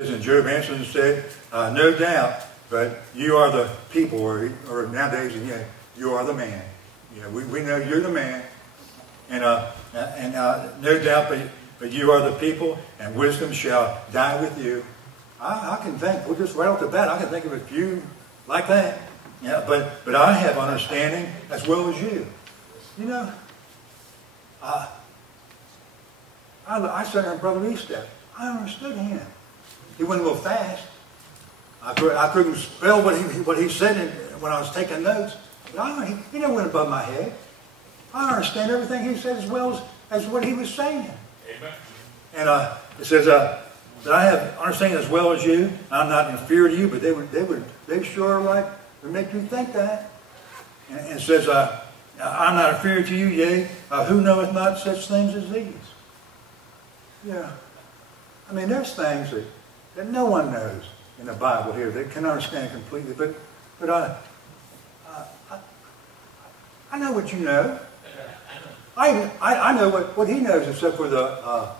And Job answered and said, no doubt, but you are the people, or nowadays, you are the man. We know you're the man, and no doubt, but you are the people, and wisdom shall die with you. I can think, well, just right off the bat, I can think of a few like that. Yeah, but I have understanding as well as you. I sat there in Brother Eastep. I understood him. He went a little fast. I couldn't spell what he said when I was taking notes. But he never went above my head. I understand everything he said as well as what he was saying. Amen. And it says that I have understanding as well as you. I'm not inferior to you, but they sure like to make you think that. And it says, I'm not inferior to you, yea, who knoweth not such things as these? Yeah. I mean, there's things that no one knows in the Bible here. They can understand completely. But I know what you know. I know what he knows, except for the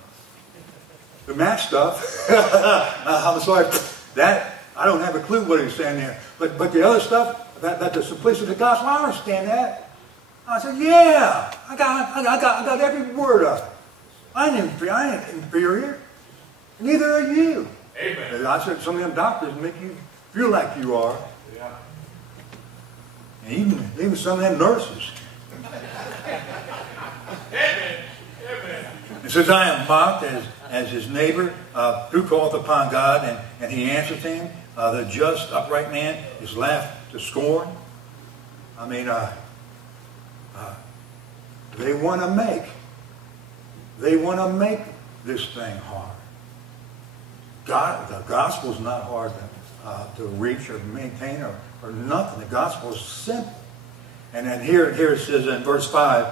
math stuff. I'm sorry, that I don't have a clue what he's saying there. But the other stuff about the simplicity of the gospel, I understand that. I said, yeah, I got every word of it. I ain't inferior. Neither are you. Amen. I said some of them doctors make you feel like you are. Yeah. And even some of them nurses. Amen. It says, I am mocked as his neighbor, who calleth upon God, and he answers him. The just, upright man is laughed to scorn. I mean, they want to make this thing hard. The gospel is not hard to reach or maintain or nothing. The gospel is simple. And then here it says in verse 5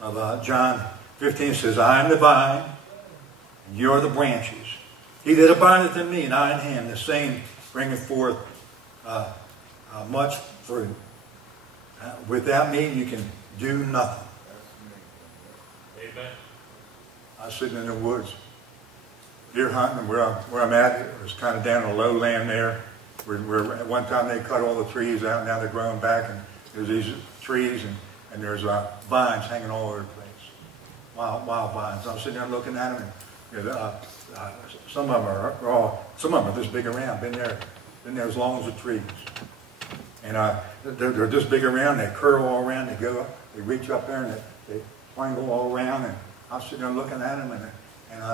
of John 15, it says, I am the vine, and you are the branches. He that abideth in me, and I in him, the same bringeth forth much fruit. Without me, you can do nothing. Amen. I was sitting in the woods, deer hunting, where I'm at. It was kind of down in a low land there, where at one time they cut all the trees out, and now they're growing back, and there's these trees, and there's vines hanging all over the place, wild vines. I'm sitting there looking at them, and some of them are this big around, been there as long as the trees, and they're this big around. They curl all around. They go up, they reach up there, and they wangle all around. And I'm sitting there looking at them, and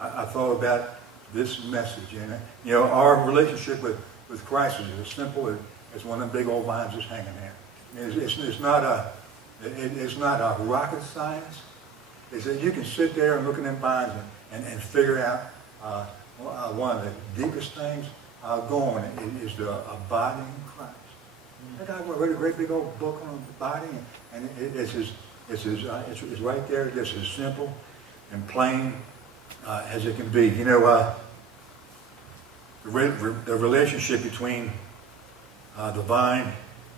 I thought about this message. And our relationship with Christ is as simple as one of them big old vines just hanging there. It's not a rocket science. It's that you can sit there and look at them vines and figure out one of the deepest things going is the abiding in Christ. That guy wrote a great big old book on abiding, and it's right there, just as simple and plain as it can be. The relationship between the vine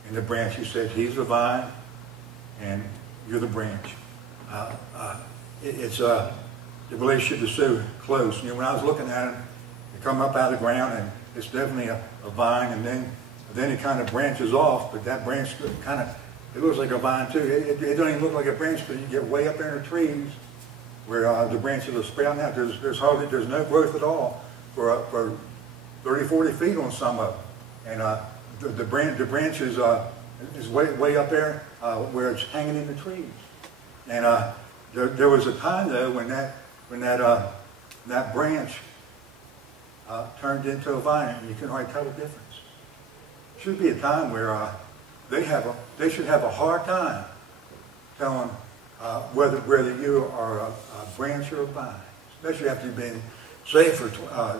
and the branch. He said, he's the vine and you're the branch. The relationship is so close. When I was looking at him, they come up out of the ground, and it's definitely a vine, and then it kind of branches off, but that branch kind of, it looks like a vine too. It don't even look like a branch because you get way up there in the trees where the branches are sprouting out. There's no growth at all for 30, 40 feet on some of them. And the branch is way up there where it's hanging in the trees. And there was a time though when that branch turned into a vine, and you can hardly tell the difference. Should be a time where they should have a hard time telling whether you are a branch or a vine, especially after you've been saved for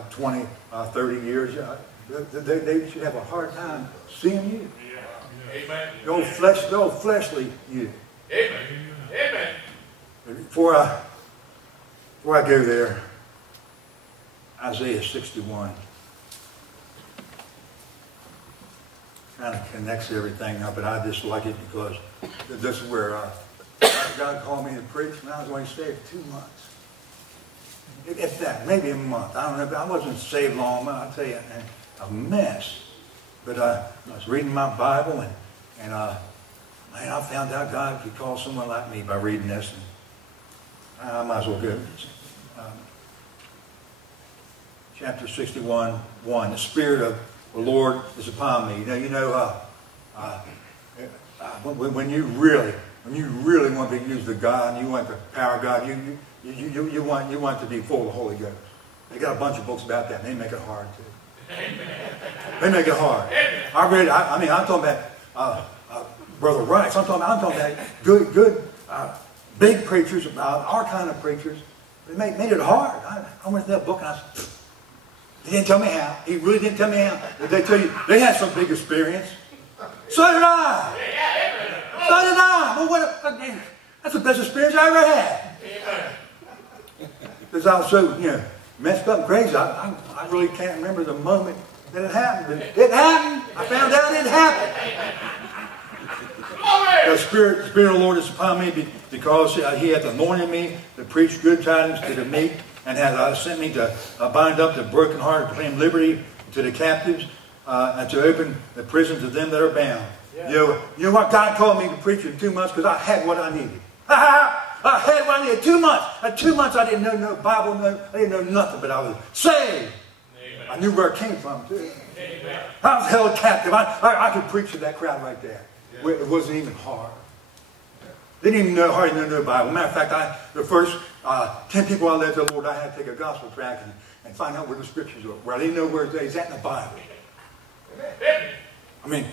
20, 30 years. They should have a hard time seeing you. Yeah. Amen. The old fleshly you. Amen. Amen. Before I go there, Isaiah 61 kind of connects everything up, but I just like it because this is where God called me to preach, and I was only saved 2 months. If that, maybe a month. I don't know. I wasn't saved long. I'll tell you, a mess. But I was reading my Bible, and man, I found out God could call someone like me by reading this. And I might as well go. Chapter 61, 1. The Spirit of the Lord is upon me. When you really want to be used of God, and you want the power of God, you want to be full of the Holy Ghost. They got a bunch of books about that, and they make it hard too. Amen. They make it hard. I read. I'm talking about Brother Rice. I'm talking about good big preachers, our kind of preachers. They made it hard. I went to that book and I said, he didn't tell me how. He really didn't tell me how. Did they tell you they had some big experience? So did I. So did I. Well, that's the best experience I ever had. Because I was so, messed up and crazy. I really can't remember the moment that it happened. But it happened. I found out it happened. The Spirit of the Lord is upon me because He hath anointed me to preach good tidings to the meek, and hath sent me to bind up the brokenhearted, proclaim liberty to the captives, and to open the prison to them that are bound. Yeah. You know what? God called me to preach in 2 months because I had what I needed. I had what I needed. 2 months. In 2 months I didn't know no Bible, I didn't know nothing, but I was saved. Amen. I knew where it came from too. Amen. I was held captive. I could preach to that crowd right there. Yeah. It wasn't even hard. They didn't even hardly know no Bible. Matter of fact, the first 10 people I led to the Lord, I had to take a gospel tract and find out where the scriptures were. Where I didn't know where it was at in the Bible. I mean,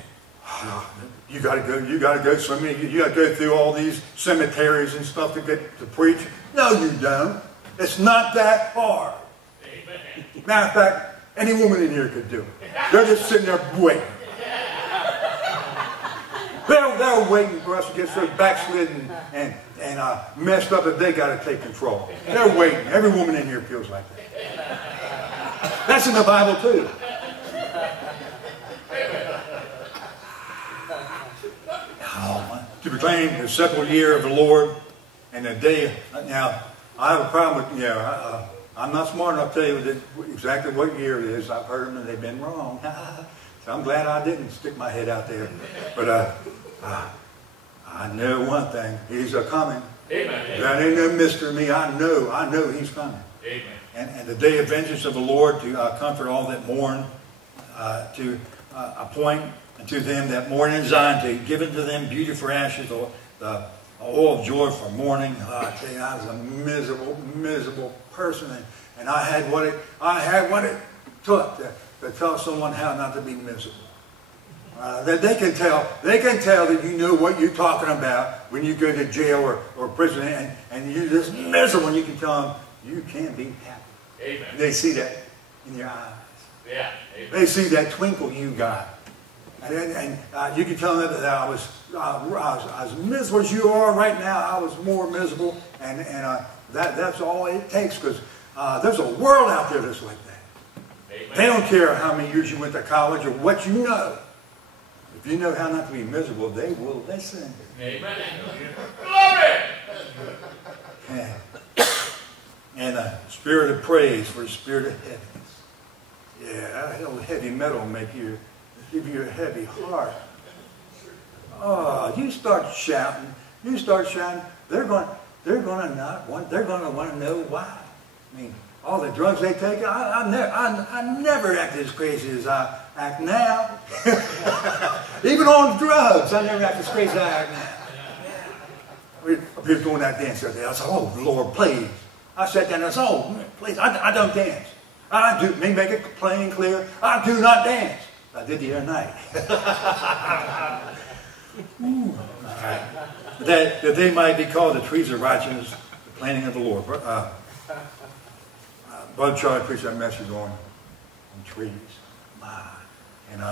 you got to go. So many. You got to go through all these cemeteries and stuff to get to preach. No, you don't. It's not that hard. Matter of fact, any woman in here could do it. They're just sitting there waiting. They're waiting for us to get so backslidden and messed up that they got to take control. They're waiting. Every woman in here feels like that. That's in the Bible too. To proclaim the acceptable year of the Lord and the day. Now, I have a problem with, I'm not smart enough to tell you exactly what year it is. I've heard them and they've been wrong. So I'm glad I didn't stick my head out there. But I know one thing. He's a-coming. Amen. That ain't no mystery to me. I know He's coming. Amen. And the day of vengeance of the Lord to comfort all that mourn, to appoint unto them that mourn in Zion, to give unto them beauty for ashes, the oil of joy for mourning. I tell you, I was a miserable, miserable person, and I had what it took to tell someone how not to be miserable. That they can tell that you know what you're talking about when you go to jail or prison, and you're just miserable, and you can tell them you can't be happy. Amen. They see that in your eyes. Yeah. Amen. They see that twinkle you got. And you can tell them that I was as miserable as you are right now. I was more miserable, and that's all it takes, because there's a world out there that's like that. Amen. They don't care how many years you went to college or what you know. If you know how not to be miserable, they will listen. Amen. Glory. And a spirit of praise for the spirit of heaviness. Yeah, that heavy metal will give you a heavy heart. Oh, you start shouting. They're going to want to know why. I mean, all the drugs they take. I never acted as crazy as I act now. Even on drugs, I never act as crazy as I act now. We were doing that dance the other day. I said, "Oh Lord, please." I sat down and I said, "Oh, please, I don't dance. I do. Make it plain and clear. I do not dance." I did the other night. That they might be called the trees of righteousness, the planting of the Lord. Bud Charlie preached that message on trees. And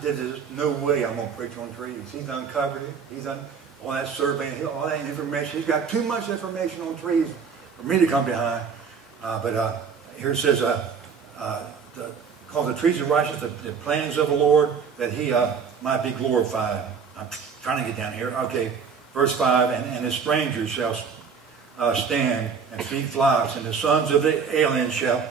there's no way I'm going to preach on trees. He's uncovered it. He's done all that surveying, all that information. He's got too much information on trees for me to come behind. But here it says, called the trees of righteousness, the plantings of the Lord, that He might be glorified. I'm trying to get down here. Okay, verse 5, and the strangers shall stand and feed flocks, and the sons of the aliens shall